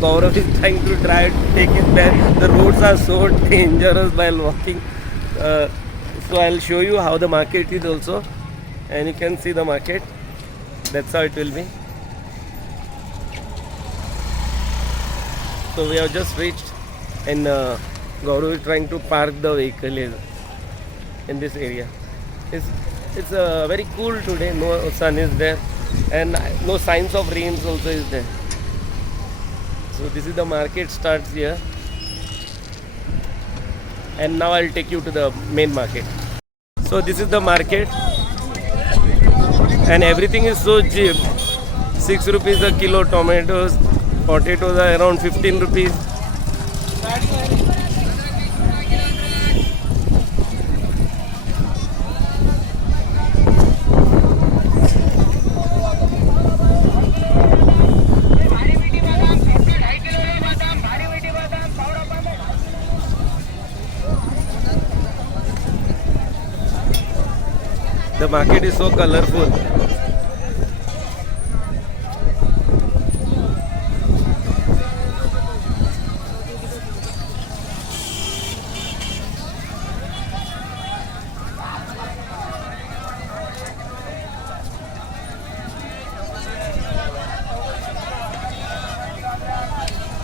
Gaurav is trying to take it back. The roads are so dangerous while walking. So I'll show you how the market is also, and you can see the market. That's how it will be. So we have just reached, and Gaurav is trying to park the vehicle in this area. It's very cool today. No sun is there, and no signs of rains also is there. So this is the market starts here, and now I'll take you to the main market. So this is the market, and everything is so cheap. 6 rupees a kilo tomatoes, potatoes are around 15 rupees. The market is so colorful.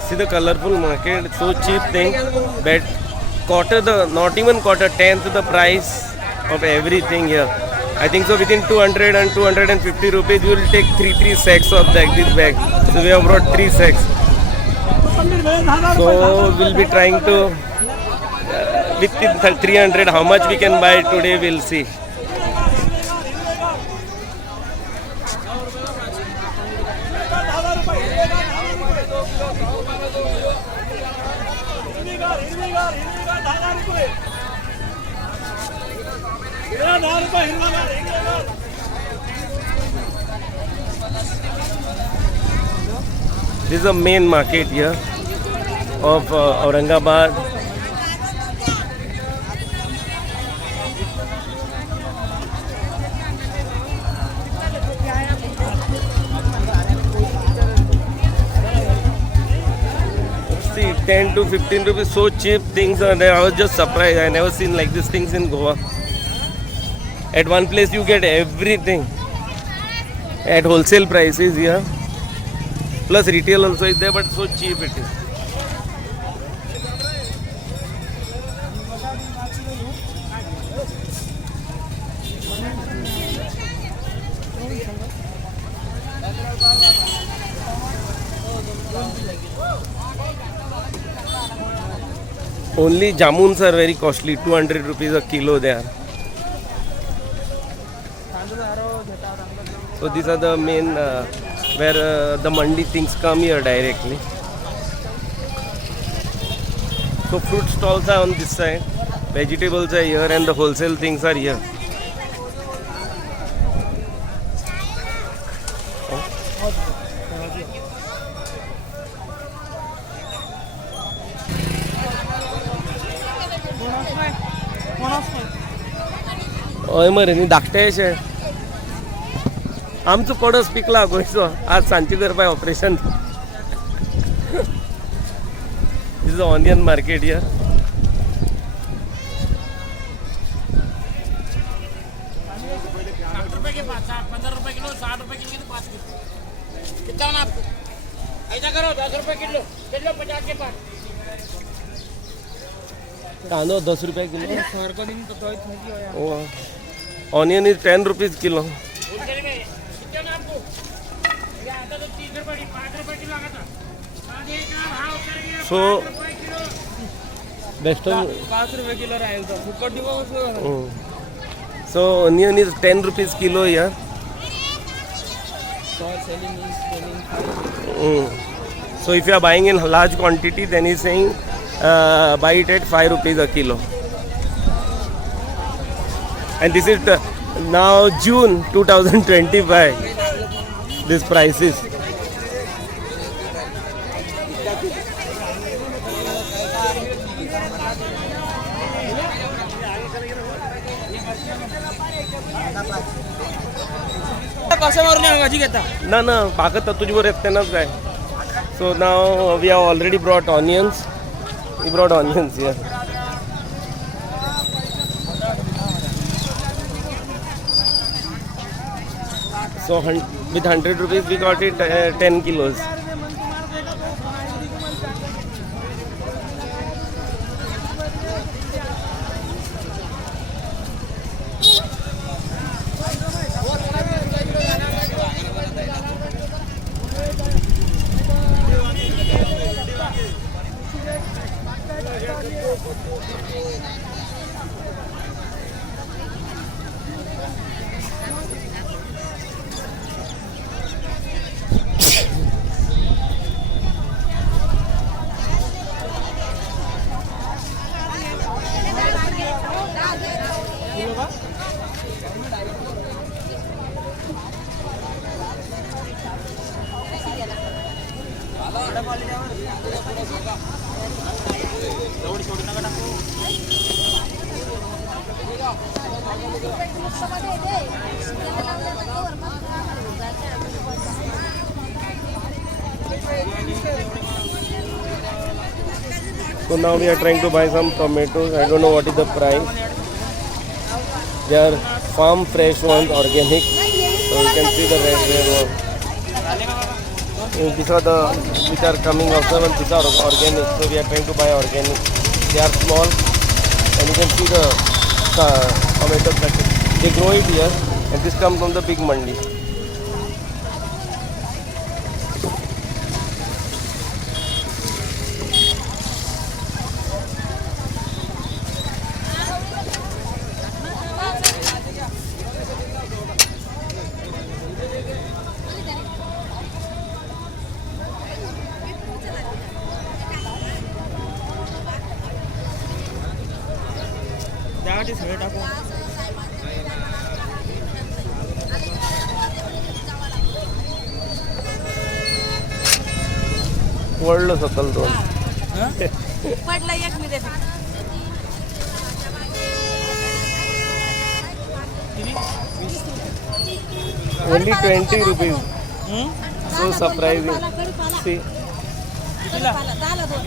See the colorful market, it's so cheap thing, but not even quarter, tenth the price of everything here. I think so within 200 and 250 rupees you will take 3 sacks of this bag. So we have brought 3 sacks. So we'll be trying to with 300 how much we can buy today, we'll see. This is the main market here of Aurangabad. See, 10 to 15 rupees, so cheap things are there. I was just surprised. I never seen like these things in Goa. At one place you get everything at wholesale prices here. Plus retail also is there, but so cheap it is. Only jamuns are very costly, 200 rupees a kilo there. So these are the main where the mandi things come here directly. So fruit stalls are on this side, vegetables are here, and the wholesale things are here. हय मरे न्ही धाकटे अशे आमचो पडस पिकला गोंयचो आज सांजचे करपाक operation. This is onion market here. कांदो 10 रुपये kilo. Onion is 10 rupees kilo. So best of 5 रुपये किलो राहील तो फुकट दिवो. So onion is 10 rupees kilo here. So if you are buying in large quantity, then he is saying buy it at 5 rupees a kilo. And this is now June 2025. This price is. ना ना पाकत तुझी वर येत त्यांनाच काय So now we have already brought onions. We brought onions here. So with 100 rupees we got it 10 kilos. So now we are trying to buy some tomatoes. I don't know what is the price. They are farm fresh ones, organic. So you can see the red one. These are the which are coming also, and these are organic. So we are trying to buy organic. They are small, and you can see the tomato packet. They grow it here, and this comes from the big mandi. That is right up. World सकल दोन. पडला एक मी देते Only 20 rupees. So surprising. See. झाला दोन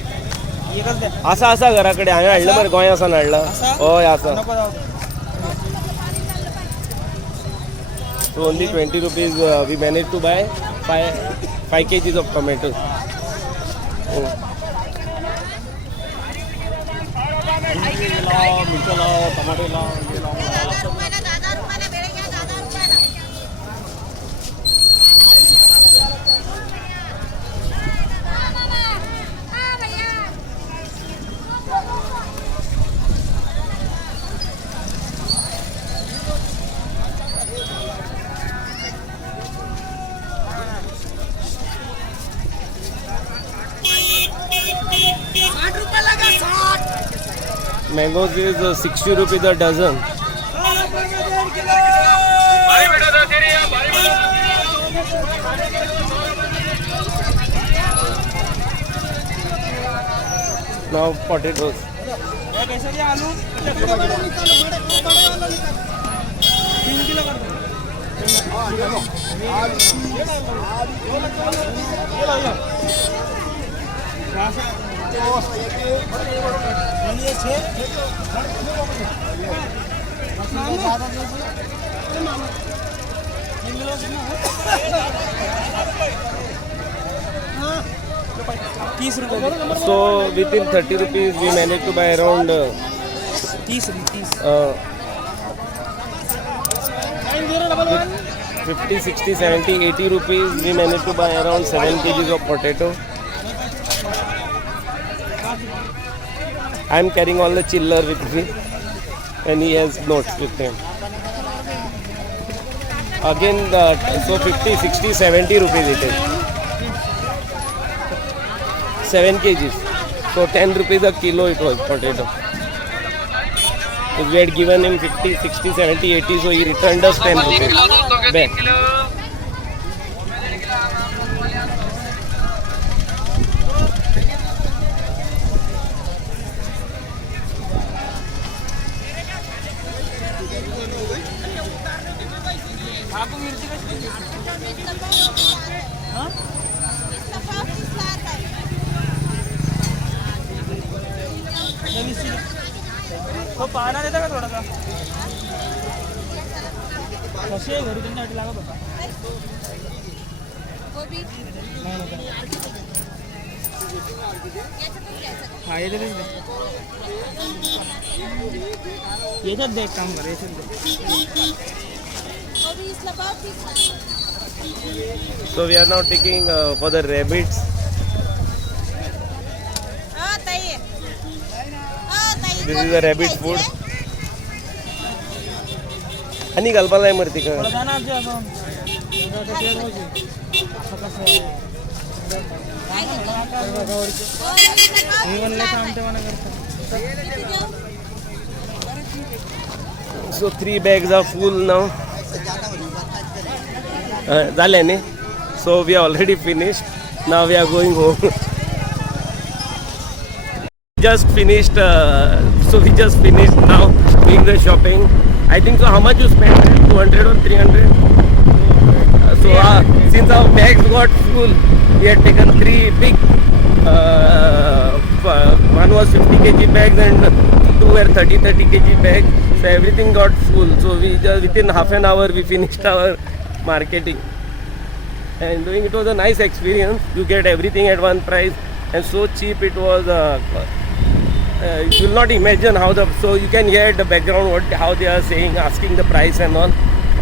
एकच द्या. असा घराकडे आम्ही आणलं बरं गोंय असं आणलं होय असं. नको जाऊ. So only 20 rupees we managed to buy 5 kgs of tomatoes. लाव, मिरच्या लाव, टमाटे लाव, हे लाव. 10 रुपयाला बेळे घ्या 10 रुपयाला Mangoes is 60 rupees a dozen. Now potatoes. कैसे दिया आलू? 3 किलो कर दो. So within 30 rupees we managed to buy around 50, 60, 70, 80 rupees we managed to buy around 7 kgs of potato. I am carrying all the chiller with me and he has notes with him. Again so 50, 60, 70 rupees it is. 7 kgs. So 10 rupees a kilo it was potato. So we had given him 50, 60, 70, 80 so he returned us 10 rupees. Back. आपको मिर्ची कैसे? हाँ? तो पाहणा देता का थोडासा कशी आहे घरी त्यांच्यासाठी लागत होता गोबी हा याच्यात याच्यात दे एक काम कर याच्यात दे गोबी इसला पाव piece So we are now taking for the rabbits. ताई ताई This is the rabbit food. आणि गलपाला मरती का थोडं जाणार जे असं कसं आमच्या मना करता So 3 bags are full now. झाल्याने. So we are already finished. Now we are going home. Just finished. So we just finished now doing the shopping. I think so. How much you spent? 200 or 300? So since our bags got full, we had taken 3 big. One was 50 kg bags and 2 were 30 kg bags. So everything got full. So we just within half an hour we finished our marketing. And doing it was a nice experience. You get everything at one price and so cheap it was. You will not imagine how so you can hear the background how they are saying, asking the price and all.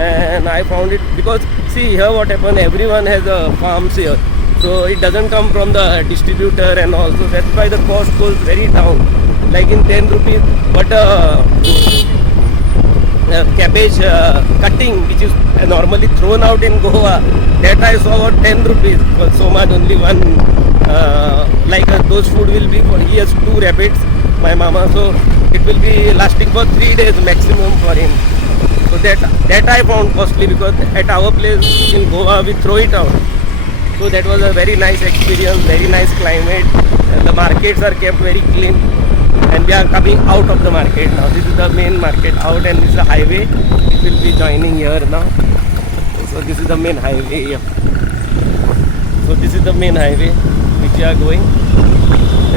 And I found it because see here what happened. Everyone has farms here, so it doesn't come from the distributor and all. So that's why the cost goes very down. Like in 10 rupees, but cabbage cutting which is normally thrown out in Goa, that I saw about 10 rupees for so much only one. Those food will be for he has 2 rabbits, my mama, so it will be lasting for 3 days maximum for him. So that I found costly because at our place in Goa we throw it out. So that was a very nice experience, very nice climate, and the markets are kept very clean. And we are coming out of the market now. This is the main market out and this is the highway. It will be joining here now. So this is the main highway here. So this is the main highway which we are going.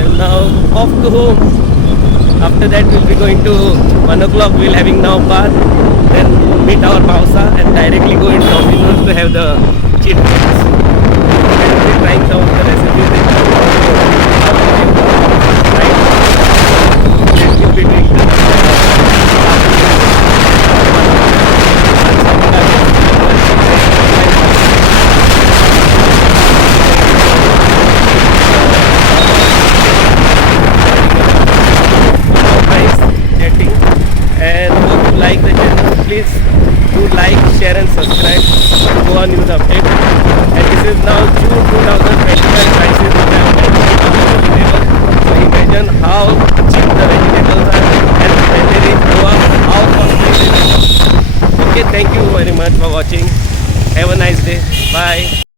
And now off to home. After that we'll be going to 1 o'clock. We'll having now bath. Then meet our Mausa and directly go into Domino's to have the cheat meals. And we'll be trying some of the recipes. We'll be doing chatting and hope you like the channel. Please do like, share and subscribe to Goa News Update. And this is now June 2025 prices which are available. So imagine how cheap the vegetables are and when they reach Goa, how costly they are. Okay, thank you very much for watching. Have a nice day. Bye.